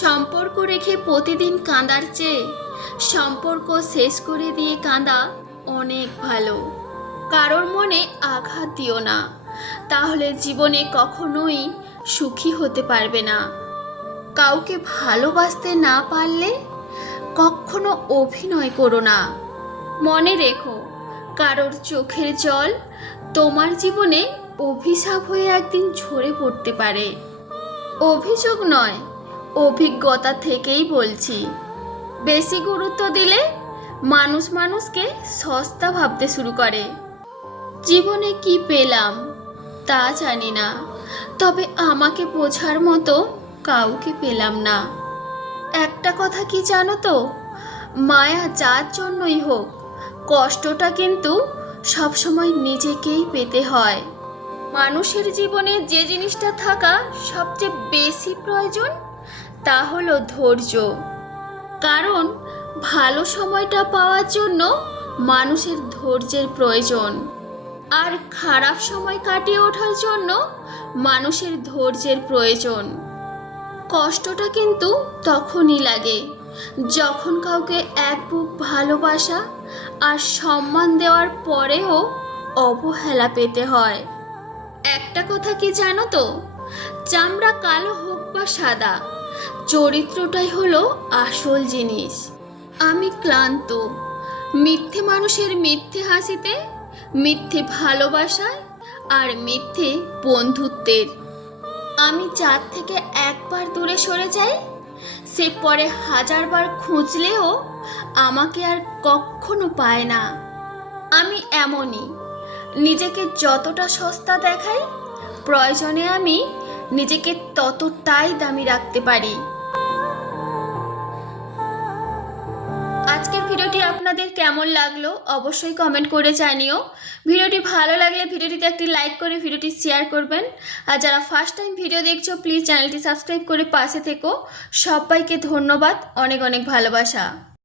সম্পর্ক রেখে প্রতিদিন কাঁদার চেয়ে সম্পর্ক শেষ করে দিয়ে কাঁদা অনেক ভালো। কারোর মনে আঘাত দিও না। তাহলে জীবনে কখনোই সুখী হতে পারবে না। কাউকে ভালোবাসতে না পারলে কখনো অভিনয় করো না। মনে রেখো, কারোর চোখের জল তোমার জীবনে অভিশাপ হয়ে একদিন ঝরে পড়তে পারে। অভিযোগ নয় অভিজ্ঞতা থেকেই বলছি। বেশি গুরুত্ব দিলে মানুষ মানুষকে সস্তা ভাবতে শুরু করে। জীবনে কি পেলাম তা জানি না, তবে আমাকে বোঝার মতো কাউকে পেলাম না। একটা কথা কি জানো তো? মায়া যার জন্যই হোক, কষ্টটা কিন্তু সবসময় নিজেকেই পেতে হয়। মানুষের জীবনে যে জিনিসটা থাকা সবচেয়ে বেশি প্রয়োজন তা হলো ধৈর্য। কারণ ভালো সময়টা পাওয়ার জন্য মানুষের ধৈর্যের প্রয়োজন। আর খারাপ সময় কাটিয়ে ওঠার জন্য মানুষের ধৈর্যের প্রয়োজন। কষ্টটা কিন্তু তখনই লাগে, যখন কাউকে এক বুক ভালোবাসা আর সম্মান দেওয়ার পরেও অবহেলা পেতে হয়। একটা কথা কি জানো তো? চামড়া কালো হোক বা সাদা চরিত্রটাই হলো আসল জিনিস। আমি ক্লান্ত। মিথ্যে মানুষের মিথ্যে হাসিতে, মিথ্যে ভালোবাসায় আর মিথ্যে বন্ধুত্বের। আমি যার থেকে একবার দূরে সরে যাই, সে পরে হাজারবার খুঁজলেও আমাকে আর কখনো পায় না। আমি এমনই, নিজেকে যতটা সস্তা দেখাই, প্রয়োজনে আমি নিজেকে ততটাই দামি রাখতে পারি। আপনাদের কেমন লাগল অবশ্যই কমেন্ট করে জানিও। ভিডিওটি ভালো লাগলে ভিডিওটিতে একটি লাইক করে ভিডিওটি শেয়ার করবেন। আর যারা ফার্স্ট টাইম ভিডিও দেখছ প্লিজ চ্যানেলটি সাবস্ক্রাইব করে পাশে থেকো। সবাইকে ধন্যবাদ, অনেক অনেক ভালোবাসা।